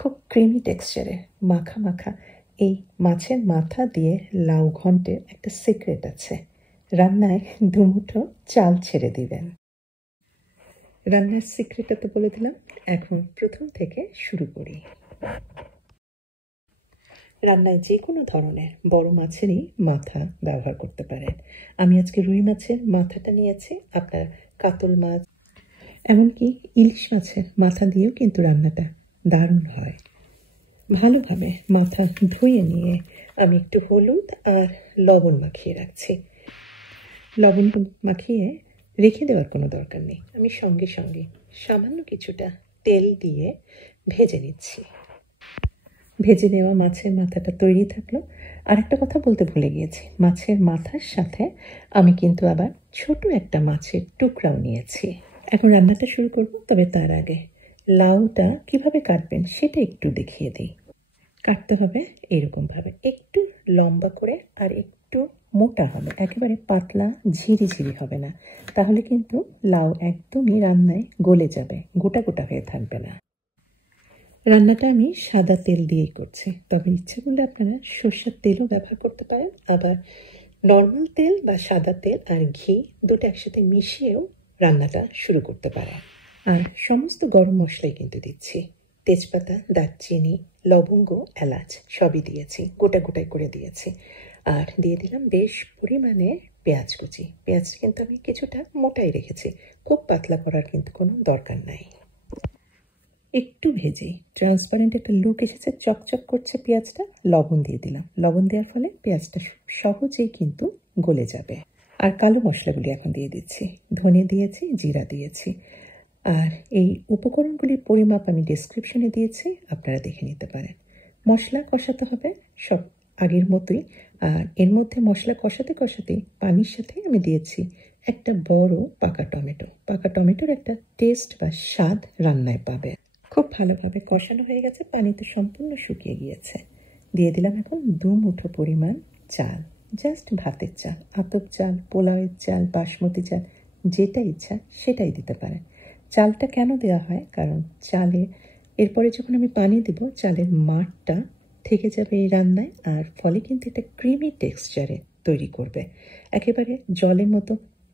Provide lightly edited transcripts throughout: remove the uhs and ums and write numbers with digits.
খুব ক্রিমি টেক্সচারের মাখা মাখা এই মাছের মাথা দিয়ে লাউ ঘন্টের একটা সিক্রেট আছে। রান্নায় দুমুঠো চাল ছেড়ে দিবেন। রান্নার সিক্রেটটা তো বলে দিলাম, এখন প্রথম থেকে শুরু করি। রান্নায় যে কোনো ধরনের বড় মাছেরই মাথা ব্যবহার করতে পারেন। আমি আজকে রুই মাছের মাথাটা নিয়েছি, আপনার কাতল মাছ এমনকি ইলিশ মাছের মাথা দিয়েও কিন্তু রান্নাটা দারুণ হয়। ভালোভাবে মাথা ধুয়ে নিয়ে আমি একটু হলুদ আর লবণ মাখিয়ে রাখছি। লবণ মাখিয়ে রেখে দেওয়ার কোনো দরকার নেই, আমি সঙ্গে সঙ্গে সামান্য কিছুটা তেল দিয়ে ভেজে নিচ্ছি। ভেজে নেওয়া মাছের মাথাটা তৈরি থাকলো। আরেকটা কথা বলতে ভুলে গিয়েছি, মাছের মাথার সাথে আমি কিন্তু আবার ছোট একটা মাছের টুকরাও নিয়েছি। এখন রান্নাটা শুরু করব, তবে তার আগে লাউটা কিভাবে কাটবেন সেটা একটু দেখিয়ে দিই। কাটতে হবে এরকমভাবে, একটু লম্বা করে আর একটু মোটা হবে, একেবারে পাতলা ঝিরিঝিরি হবে না, তাহলে কিন্তু লাউ একদমই রান্নায় গলে যাবে, গোটা গোটা হয়ে থাকবে না। রান্নাটা আমি সাদা তেল দিয়েই করছি, তবে ইচ্ছে করলে আপনারা সরষের তেলও ব্যবহার করতে পারেন, আবার নর্মাল তেল বা সাদা তেল আর ঘি দুটো একসাথে মিশিয়েও রান্নাটা শুরু করতে পারেন। আর সমস্ত গরম মশলাই কিন্তু দিচ্ছি, তেজপাতা, দারচিনি, লবঙ্গ, এলাচ সবই দিয়েছি, গোটা গোটাই করে দিয়েছি। আর দিয়ে দিলাম বেশ পরিমাণে পেঁয়াজ কুচি। পেঁয়াজটা কিন্তু আমি কিছুটা মোটাই রেখেছি, খুব পাতলা করার কিন্তু কোনো দরকার নাই। একটু ভেজে ট্রান্সপারেন্ট একটা লুক এসেছে, চকচক করছে পেঁয়াজটা, লবণ দিয়ে দিলাম। লবণ দেওয়ার ফলে পেঁয়াজটা সহজেই কিন্তু গলে যাবে। আর কালো মশলাগুলি এখন দিয়ে দিচ্ছি, ধনে দিয়েছি, জিরা দিয়েছি। আর এই উপকরণগুলির পরিমাপ আমি ডেসক্রিপশনে দিয়েছি, আপনারা দেখে নিতে পারেন। মশলা কষাতে হবে সব আগের মতোই, আর এর মধ্যে মশলা কষাতে কষাতে পানির সাথে আমি দিয়েছি একটা বড় পাকা টমেটো। পাকা টমেটোর একটা টেস্ট বা স্বাদ রান্নায় পাবে। খুব ভালোভাবে কষানো হয়ে গেছে, পানি তো সম্পূর্ণ শুকিয়ে গিয়েছে। দিয়ে দিলাম এখন 2 মুঠো পরিমাণ চাল, জাস্ট ভাতের চাল, আতপ চাল, পোলাওয়ের চাল, বাসমতি চাল, যেটা ইচ্ছা সেটাই দিতে পারেন। চালটা কেন দেওয়া হয়, কারণ চালে এরপরে যখন আমি পানি দেব চালের মাঠটা থেকে যাবে এই রান্নায়, আর ফলে কিন্তু এটা ক্রিমি টেক্সচারে তৈরি করবে, একেবারে জলের মতো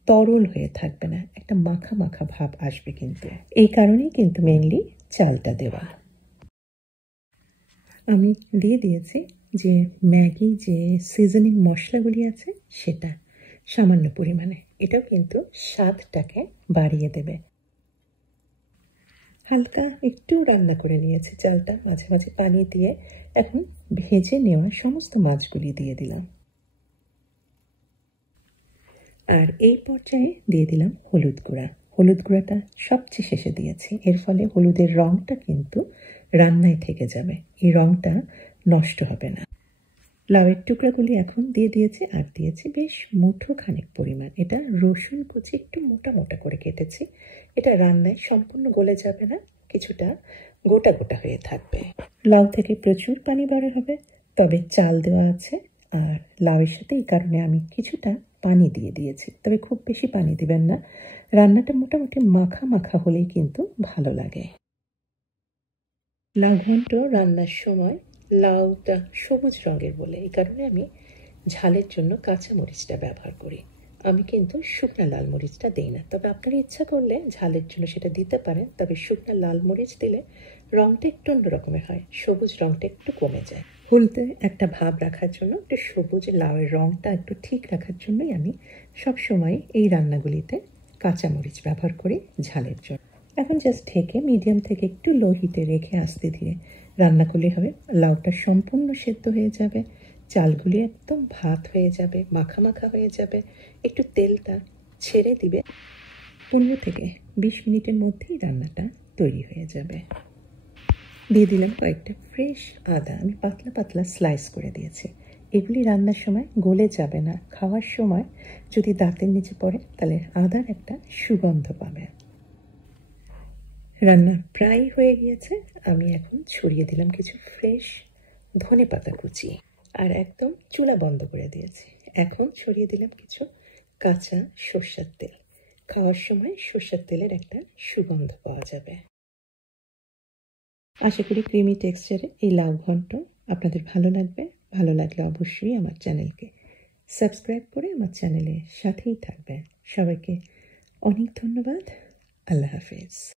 তরল হয়ে থাকবে না, একটা মাখা মাখা ভাব আসবে। কিন্তু এই কারণেই কিন্তু মেইনলি চালটা দেওয়া। আমি দিয়ে দিয়েছি যে ম্যাগি যে সিজনিং মশলাগুলি আছে সেটা সামান্য পরিমাণে, এটাও কিন্তু স্বাদটাকে বাড়িয়ে দেবে। হালকা একটু রান্না করে নিয়েছি চালটা, মাঝে মাঝে পানি দিয়ে এখন ভেজে নেওয়া সমস্ত মাছগুলি দিয়ে দিলাম। আর এই পর্যায়ে দিয়ে দিলাম হলুদ গুঁড়া। হলুদ গুঁড়াটা সবচেয়ে শেষে দিয়েছি, এর ফলে হলুদের রঙটা কিন্তু রান্নায় থেকে যাবে, এই রঙটা নষ্ট হবে না। লাউয়ের টুকরাগুলি এখন দিয়ে দিয়েছি, আর দিয়েছি বেশ মুঠো খানিক পরিমাণ এটা রসুন কুচি, একটু মোটা মোটা করে কেটেছি। এটা রান্নায় সম্পূর্ণ গলে যাবে না, কিছুটা গোটা গোটা হয়ে থাকবে। লাউ থেকে প্রচুর পানি বার হবে, তবে চাল দেওয়া আছে আর লাউয়ের সাথে এই কারণে আমি কিছুটা পানি দিয়ে দিয়েছি, তবে খুব বেশি পানি দিবেন না, রান্নাটা মোটামুটি মাখা মাখা হলেই কিন্তু ভালো লাগে। লাউ ঘন্ট রান্নার সময় লাউটা সবুজ রঙের বলে এই কারণে আমি ঝালের জন্য কাঁচা মরিচটা ব্যবহার করি, আমি কিন্তু শুকনা লাল মরিচটা দিই না, তবে আপনারা ইচ্ছা করলে ঝালের জন্য সেটা দিতে পারেন, তবে শুকনা লাল মরিচ দিলে রঙটা একটু অন্যরকমের হয়, সবুজ রঙটা একটু কমে যায়। হলদে একটা ভাব রাখার জন্য, একটু সবুজ লাউয়ের রঙটা একটু ঠিক রাখার জন্যই আমি সবসময় এই রান্নাগুলিতে কাঁচা মরিচ ব্যবহার করি ঝালের জন্য। এখন জাস্ট ঢেকে মিডিয়াম থেকে একটু লো হিটে রেখে আস্তে ধীরে রান্না করলে হবে, লাউটা সম্পূর্ণ সেদ্ধ হয়ে যাবে, চালগুলি একদম ভাত হয়ে যাবে, মাখা মাখা হয়ে যাবে, একটু তেলটা ছেড়ে দিবে, 15 থেকে 20 মিনিটের মধ্যেই রান্নাটা তৈরি হয়ে যাবে। দিয়ে দিলাম কয়েকটা ফ্রেশ আদা, আমি পাতলা পাতলা স্লাইস করে দিয়েছি, এগুলি রান্নার সময় গলে যাবে না, খাওয়ার সময় যদি দাঁতের নিচে পড়ে তাহলে আদার একটা সুগন্ধ পাবে। রান্না প্রায় হয়ে গিয়েছে, আমি এখন ছড়িয়ে দিলাম কিছু ফ্রেশ ধনেপাতা কুচি, আর একদম চুলা বন্ধ করে দিয়েছি। এখন ছড়িয়ে দিলাম কিছু কাঁচা সরষের তেল, খাওয়ার সময় সরষের তেলের একটা সুগন্ধ পাওয়া যাবে। আশা করি ক্রিমি টেক্সচারে এই লাউ ঘন্ট আপনাদের ভালো লাগবে। ভালো লাগলে অবশ্যই আমার চ্যানেলকে সাবস্ক্রাইব করে আমার চ্যানেলের সাথেই থাকবেন। সবাইকে অনেক ধন্যবাদ। আল্লাহ হাফেজ।